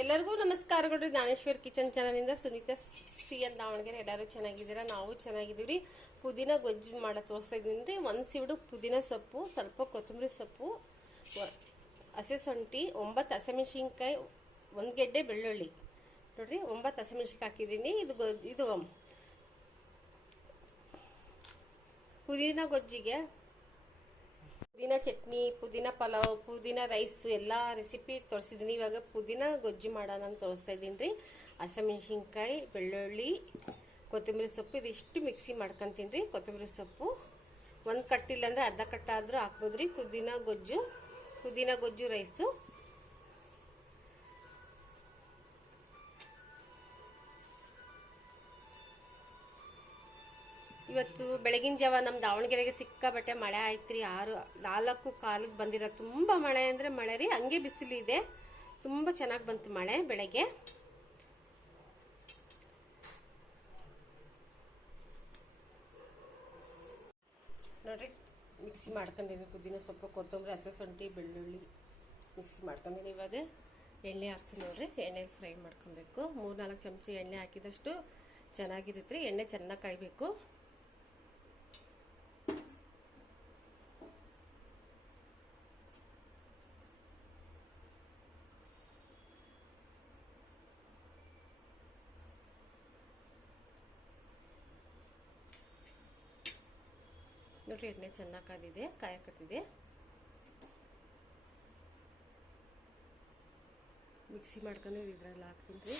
ಎಲ್ಲರಿಗೂ ನಮಸ್ಕಾರಗಳು ಜ್ಞಾನೇಶ್ವರ್ ಕಿಚನ್ ಚಾನಲಿಂದ ಸುನೀತಾ ಸಿ ಅಂತ ದಾವಣಗೆರೆ. ಎಲ್ಲರೂ ಚೆನ್ನಾಗಿದ್ದೀರಾ? ನಾವು ಚೆನ್ನಾಗಿದ್ದೀವಿ ಪುದೀನ ಗೊಜ್ಜು ಮಾಡೋ ತೋರಿಸ್ತಾ ಇದ್ದೀನಿ ರೀ ಒಂದು ಸಿಡು ಪುದೀನ ಸೊಪ್ಪು, ಸ್ವಲ್ಪ ಕೊತ್ತಂಬರಿ ಸೊಪ್ಪು ಹಸಿ ಶುಂಠಿ, ಒಂಬತ್ತು ಹಸಿಮೆಣ್ಸಿನ್ಕಾಯಿ, ಒಂದು ಗೆಡ್ಡೆ ಬೆಳ್ಳುಳ್ಳಿ. ನೋಡ್ರಿ, ಒಂಬತ್ತು ಹಸಿಮೆಣ್ಸಿನ್ಕಾಯಿ ಹಾಕಿದ್ದೀನಿ. ಇದು ಇದು, ಪುದೀನ ಗೊಜ್ಜಿಗೆ ಪುದೀನ ಚಟ್ನಿ, ಪುದೀನ ಪಲಾವ್, ಪುದೀನ ರೈಸ್ ಎಲ್ಲ ರೆಸಿಪಿ ತೋರಿಸಿದ್ದೀನಿ ಇವಾಗ ಪುದೀನ ಗೊಜ್ಜು ಮಾಡೋಣ ಅಂತ ತೋರಿಸ್ತಾ ಇದ್ದೀನಿ ರೀ. ಹಸಿಮೆಣ್ಸಿನ್ಕಾಯಿ, ಬೆಳ್ಳುಳ್ಳಿ, ಕೊತ್ತಂಬರಿ ಸೊಪ್ಪು ಇದಿಷ್ಟು ಮಿಕ್ಸಿ ಮಾಡ್ಕೊತೀನಿ ರೀ. ಕೊತ್ತಂಬರಿ ಸೊಪ್ಪು ಒಂದು ಕಟ್ಟಿಲ್ಲ ಅಂದರೆ ಅರ್ಧ ಕಟ್ಟಾದರೂ ಹಾಕ್ಬೋದು ರೀ. ಪುದೀನ ಗೊಜ್ಜು ಪುದೀನ ಗೊಜ್ಜು ರೈಸು ಇವತ್ತು ಬೆಳಗಿನ ಜಾವ ನಮ್ಮ ದಾವಣಗೆರೆಗೆ ಸಿಕ್ಕಾಬಟ್ಟೆ ಮಳೆ ಆಯ್ತು ರೀ ಆರು, ನಾಲ್ಕು ಕಾಲಿಗೆ ಬಂದಿರೋ ತುಂಬ ಮಳೆ ಅಂದರೆ ಮಳೆ ರೀ. ಹಂಗೆ ಬಿಸಿಲಿದೆ ತುಂಬ ಚೆನ್ನಾಗಿ ಬಂತು ಮಳೆ ಬೆಳಗ್ಗೆ. ನೋಡ್ರಿ, ಮಿಕ್ಸಿ ಮಾಡ್ಕೊಂಡಿದ್ದೀನಿ ಪುದೀನ ಸೊಪ್ಪು, ಕೊತ್ತಂಬರಿ, ಹಸಿ ಶುಂಠಿ, ಬೆಳ್ಳುಳ್ಳಿ ಮಿಕ್ಸಿ ಮಾಡ್ಕೊಂಡಿದ್ದೀನಿ ಇವಾಗ. ಎಣ್ಣೆ ಹಾಕ್ತೀನಿ ನೋಡ್ರಿ. ಎಣ್ಣೆ ಫ್ರೈ ಮಾಡ್ಕೊಬೇಕು. ಮೂರು ನಾಲ್ಕು ಚಮಚ ಎಣ್ಣೆ ಹಾಕಿದಷ್ಟು ಚೆನ್ನಾಗಿರುತ್ತೆ ರೀ. ಎಣ್ಣೆ ಚೆನ್ನಾಗಿ ಕಾಯಬೇಕು. ನೋಡ್ರಿ, ಎಣ್ಣೆ ಚೆನ್ನಾಗಿ ಕಾದಿದೆ, ಕಾಯಕತ್ತಿದೆ. ಮಿಕ್ಸಿ ಮಾಡ್ಕೊಂಡು ಇದ್ರಲ್ಲಿ ಹಾಕ್ತೀನಿ ರೀ.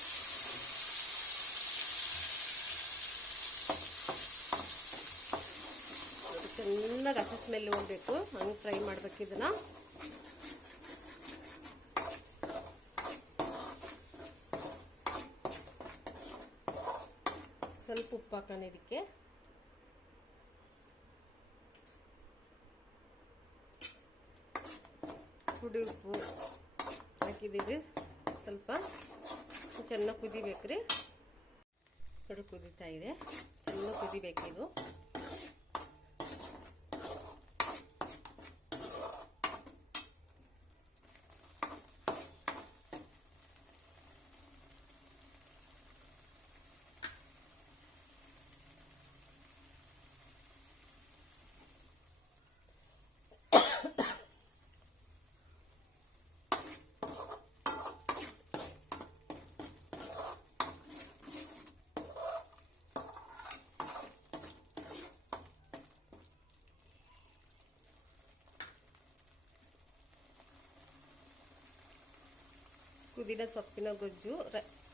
ಚೆನ್ನಾಗಿ ಹಸಿ ಸ್ಮೆಲ್ ಹೋಗ್ಬೇಕು. ಹಂಗೆ ಫ್ರೈ ಮಾಡ್ಬೇಕು ಸ್ವಲ್ಪ ಉಪ್ಪು ಹಾಕೋಣ ಇದಕ್ಕೆ. ಪುಡಿ ಉಪ್ಪು ಹಾಕಿದ್ದೀವಿ ಸ್ವಲ್ಪ ಚೆನ್ನಾಗಿ ಕುದಿಬೇಕು ರೀ ನೋಡಿ ಕುದೀತಾ ಇದೆ. ಚೆನ್ನಾಗಿ ಕುದಿಬೇಕು ಕುದಿದ ಸೊಪ್ಪಿನ ಗೊಜ್ಜು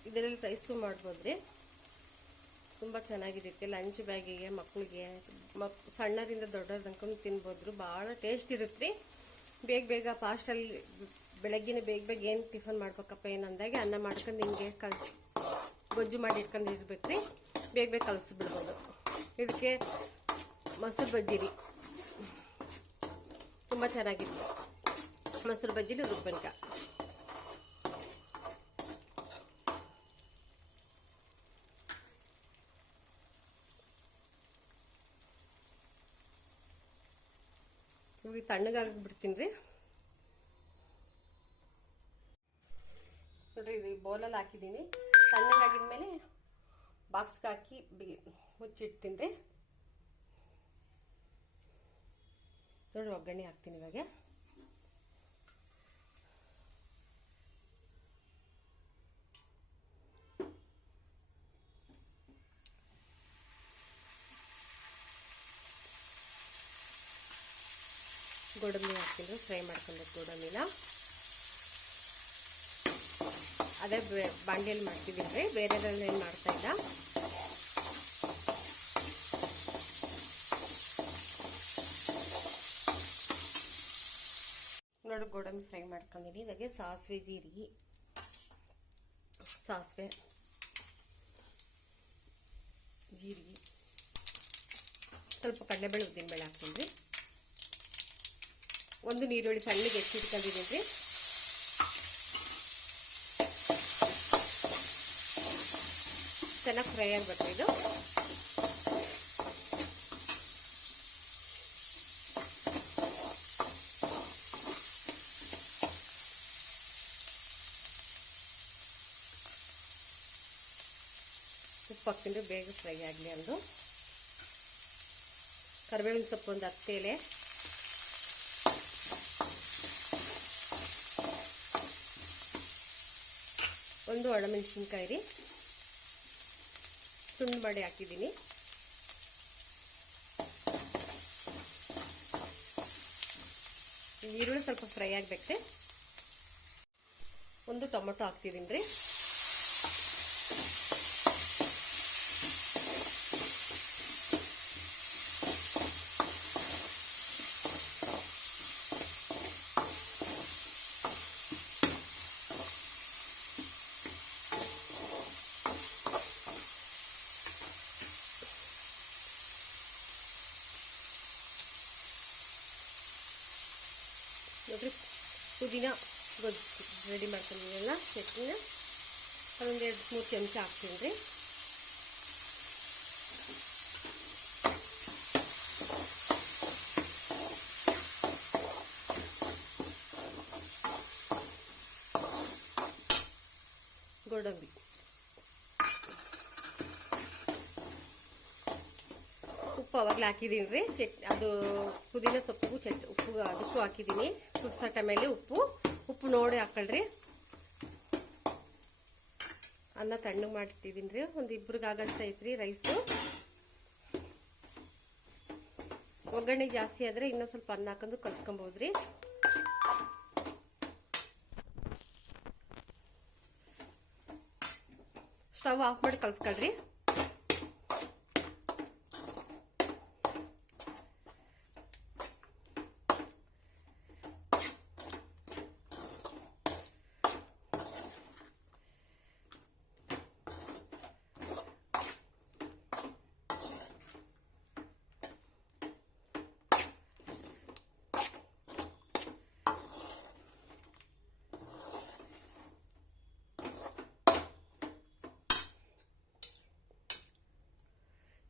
ಇದರಲ್ಲಿ ರೈಸು ಮಾಡ್ಬೋದು ರೀ ತುಂಬ ಚೆನ್ನಾಗಿರುತ್ತೆ ಲಂಚ್ ಬ್ಯಾಗಿಗೆ ಮಕ್ಕಳಿಗೆ ಮಕ್, ಸಣ್ಣರಿಂದ ದೊಡ್ಡವ್ರ ತನಕ ತಿನ್ಬೋದ್ರು. ಭಾಳ ಟೇಸ್ಟ್ ಇರುತ್ತೆ ರೀ ಬೇಗ ಬೇಗ ಫಾಸ್ಟಲ್ಲಿ ಬೆಳಗ್ಗಿನ ಬೇಗ ಬೇಗ ಏನು ಟಿಫನ್ ಮಾಡ್ಬೇಕಪ್ಪ, ಏನು ಅಂದಾಗ ಅನ್ನ ಮಾಡ್ಕೊಂಡು ಹಿಂಗೆ ಕಲ್ಸಿ, ಗೊಜ್ಜು ಮಾಡಿ ಇಟ್ಕೊಂಡು ಇರ್ಬೇಕು ರೀ ಬೇಗ ಬೇಗ ಕಲಸಿಬಿಡ್ಬೋದು ಇದಕ್ಕೆ ಮೊಸರು ಬಜ್ಜಿ ರೀ ತುಂಬ ಚೆನ್ನಾಗಿತ್ತು. ಮೊಸರು ಬಜ್ಜಿಲಿ ರುಬ್ಬನ್ಕ. ಇವಾಗ ತಣ್ಣಗಾಗಿ ಬಿಡ್ತೀನಿ ರೀ. ನೋಡ್ರಿ, ಇದು ಬೌಲಲ್ಲಿ ಹಾಕಿದ್ದೀನಿ. ತಣ್ಣಗಾಗಿದ್ಮೇಲೆ ಬಾಕ್ಸ್ಗೆ ಹಾಕಿ ಬಿ, ಮುಚ್ಚಿಡ್ತೀನಿ ರೀ. ನೋಡ್ರಿ, ಒಗ್ಗರಣೆ ಹಾಕ್ತೀನಿ ಇವಾಗ. ಗೋಡಂಬಿ ಹಾಕ್ತೀನಿ, ಫ್ರೈ ಮಾಡ್ಕೊಬೇಕು ಗೋಡಂಬಿನ. ಅದೇ ಬೆ- ಬಾಂಡಿಯಲ್ಲಿ ಮಾಡ್ತಿದ್ದೀನಿ ರೀ ಬೇರೆದ್ರಲ್ಲಿ ಏನು ಮಾಡ್ತಾ ಇಲ್ಲ. ನೋಡಿ, ಗೋಡಂಬಿ ಫ್ರೈ ಮಾಡ್ಕೊಂಡಿನಿ. ಇವಾಗ ಸಾಸಿವೆ, ಜೀರಿಗೆ ಸಾಸಿವೆ, ಜೀರಿಗೆ. ಸ್ವಲ್ಪ ಕಡಲೆಬೇಳೆ ಉದ್ದಿನಬೇಳೆ ಹಾಕ್ತೀನಿ ಒಂದು ನೀರುಳ್ಳಿ ಸಣ್ಣಗೆ ಎತ್ತಿಟ್ಕೊಂಡಿದ್ದೀನಿ ರೀ ಚೆನ್ನಾಗಿ ಫ್ರೈ ಆಗಬೇಕು ಇದು. ಉಪ್ಪು ಹಾಕ್ಕೊಂಡು ಬೇಗ ಫ್ರೈ ಆಗಲಿ ಅಂದು. ಕರಿಬೇವಿನ ಸೊಪ್ಪು ಒಂದು ಹತ್ತು ಎಲೆ. ಒಂದು ಒಣಮೆಣಸಿನ್ಕಾಯಿ ರೀ. ತುಂಡು ಮಾಡಿ ಹಾಕಿದ್ದೀನಿ. ಈರುಳ್ಳಿ ಸ್ವಲ್ಪ ಫ್ರೈ ಆಗಬೇಕ್ರಿ. ಒಂದು ಟೊಮೊಟೊ ಹಾಕ್ತಿದ್ದೀನಿ ರೀ. ನೋಡ್ರಿ ಪುದೀನ ಗೊಜ್ಜು ರೆಡಿ ಮಾಡ್ಕೊಂಡಿದ್ದೀನಲ್ಲ ಚಟ್ನಿನ ಅದೊಂದು ಎರಡು ಮೂರು ಚಮಚ ಹಾಕ್ತೀನಿ ರೀ. ಗೋಡಂಬಿ. ಉಪ್ಪು ಅವಾಗಲೇ ಹಾಕಿದ್ದೀನಿ ರೀ. ಚಟ್ ಅದು ಪುದೀನ ಸೊಪ್ಪು ಚಟ್ ಉಪ್ಪು, ಅದಕ್ಕೂ ಹಾಕಿದ್ದೀನಿ ಕುದಿಸೋ ಟೈಮಲ್ಲಿ ಉಪ್ಪು ಉಪ್ಪು ನೋಡಿ ಹಾಕೊಳ್ರಿ. ಅನ್ನ ತಣ್ಣಗೆ ಮಾಡಿಟ್ಟಿದ್ದೀನಿ ರೀ, ಒಂದು ಇಬ್ರಿಗೆ ಆಗಷ್ಟು ಐತ್ರಿ ರೈಸು. ಒಗ್ಗರಣೆ ಜಾಸ್ತಿ ಆದರೆ ಇನ್ನೂ ಸ್ವಲ್ಪ ಅನ್ನ ಹಾಕೊಂಡು ಕಲ್ಸ್ಕೊಬೋದು ರೀ ಸ್ಟವ್ ಆಫ್ ಮಾಡಿ ಕಲ್ಸ್ಕೊಳ್ರಿ.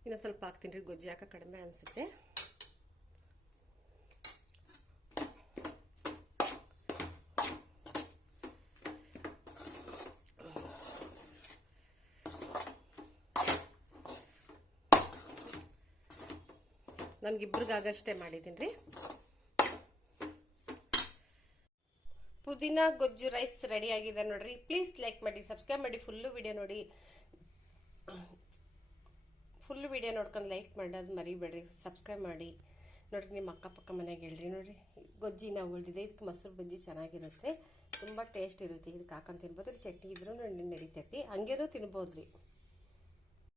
ಇನ್ನು ಸ್ವಲ್ಪ ಹಾಕ್ತೀನಿ ರೀ, ಗೊಜ್ಜು ಯಾಕೆ ಕಡಿಮೆ ಅನಿಸುತ್ತೆ. ನಮಗಿಬ್ರಿಗಾಗಷ್ಟೇ ಮಾಡಿದ್ದೀನಿ ರೀ. ಪುದೀನ ಗೊಜ್ಜು ರೈಸ್ ರೆಡಿ ಆಗಿದೆ ನೋಡ್ರಿ. ಪ್ಲೀಸ್ ಲೈಕ್ ಮಾಡಿ ಸಬ್ಸ್ಕ್ರೈಬ್ ಮಾಡಿ ಫುಲ್ಲು ವಿಡಿಯೋ ನೋಡಿ. ಫುಲ್ ವಿಡಿಯೋ ನೋಡ್ಕೊಂಡು ಲೈಕ್ ಮಾಡೋದು ಮರಿಬೇಡ್ರಿ ಸಬ್ಸ್ಕ್ರೈಬ್ ಮಾಡಿ. ನೋಡ್ರಿ ನಿಮ್ಮ ಅಕ್ಕಪಕ್ಕ ಮನೆಗೆ ಹೇಳ್ರಿ. ನೋಡಿರಿ, ಗೊಜ್ಜಿ ನಾವು ಉಳಿದಿದೆ. ಇದಕ್ಕೆ ಮೊಸರು ಬಜ್ಜಿ ಚೆನ್ನಾಗಿರುತ್ತೆ. ತುಂಬ ಟೇಸ್ಟ್ ಇರುತ್ತೆ. ಇದಕ್ಕೆ ಹಾಕೊಂಡು ತಿನ್ಬೋದು ಚಟ್ನಿ ಇದ್ರೂ ನಡೀತೈತಿ. ಹಂಗೇನೂ ತಿನ್ಬೋದು ರೀ